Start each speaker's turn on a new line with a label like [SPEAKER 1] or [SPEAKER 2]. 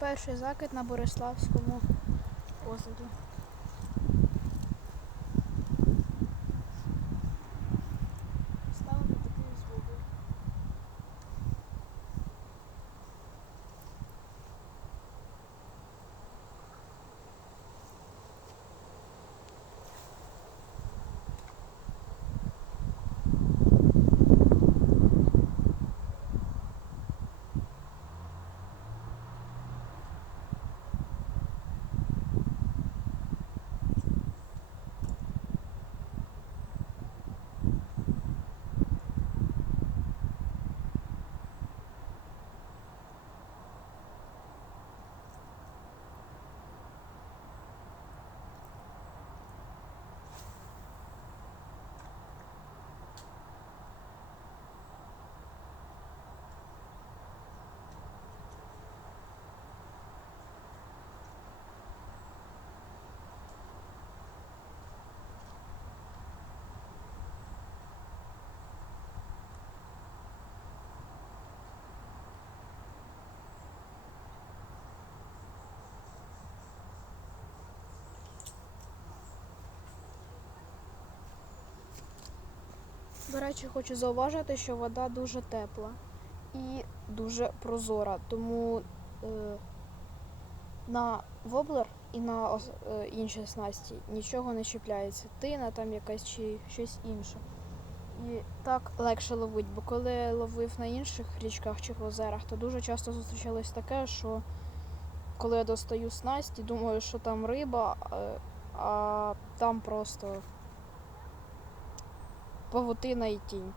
[SPEAKER 1] Перший закид на Бориславському озері. До речі, хочу зауважити, що вода дуже тепла і дуже прозора, тому е, на воблер і на е, інші снасті нічого не чіпляється. Тина там якась чи щось інше. І так легше ловить, бо коли ловив на інших річках чи озерах, то дуже часто зустрічалось таке, що коли я достаю снасть і думаю, що там риба, е, а там просто павутина і тінь.